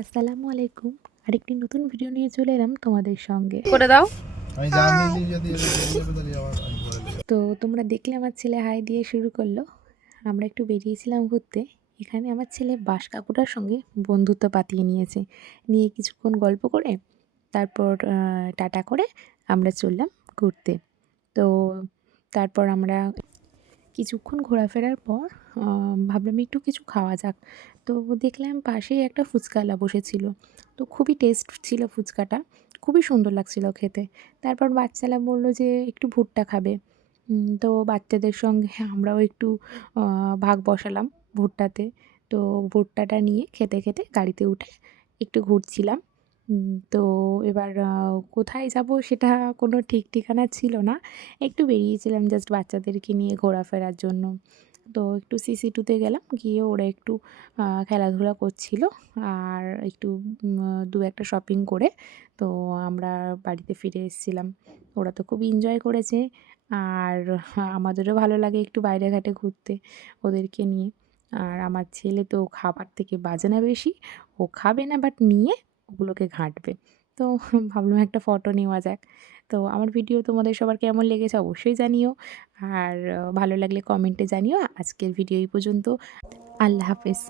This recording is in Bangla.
আসসালামু আলাইকুম। আরেকটি নতুন ভিডিও নিয়ে চলে এলাম তোমাদের সঙ্গে। করে দাও। তো তোমরা দেখলে আমার ছেলে হাই দিয়ে শুরু করল। আমরা একটু বেরিয়েছিলাম ঘুরতে। এখানে আমার ছেলে বাস কাকুটার সঙ্গে বন্ধুত্ব পাতিয়ে নিয়েছে। নিয়ে কিছুক্ষণ গল্প করে তারপর টাটা করে আমরা চললাম ঘুরতে। তো তারপর আমরা কিছুক্ষণ ঘোরাফেরার পর ভাবলাম একটু কিছু খাওয়া যাক। তো দেখলাম পাশেই একটা ফুচকালা বসেছিল। তো খুবই টেস্ট ছিল ফুচকাটা। খুবই সুন্দর লাগছিল খেতে। তারপর বাচ্চারা বলল যে একটু ভুট্টা খাবে। তো বাচ্চাদের সঙ্গে আমরাও একটু ভাগ বসালাম ভুট্টাতে। তো ভুট্টাটা নিয়ে খেতে খেতে গাড়িতে উঠে একটু ঘুরছিলাম। তো এবার কোথায় যাব সেটা কোনো ঠিক ঠিকানা ছিল না। একটু বেরিয়েছিলাম জাস্ট বাচ্চাদেরকে নিয়ে ঘোরাফেরার জন্য। তো একটু সিসি টুতে গেলাম, গিয়ে ওরা একটু খেলাধুলা করছিল আর একটু দু একটা শপিং করে তো আমরা বাড়িতে ফিরে এসেছিলাম। ওরা তো খুব এনজয় করেছে আর আমাদেরও ভালো লাগে একটু বাইরে ঘাটে ঘুরতে ওদেরকে নিয়ে। আর আমার ছেলে তো খাবার থেকে বাজে না বেশি, ও খাবে না বাট নিয়ে ওগুলোকে ঘাঁটবে। তো ভাবলাম একটা ফটো নেওয়া যাক। তো আমার ভিডিও তোমাদের সবার কেমন লেগেছে অবশ্যই জানিও। আর ভালো লাগলে কমেন্টে জানিও। আজকের ভিডিও এই পর্যন্ত। আল্লাহ হাফেজ।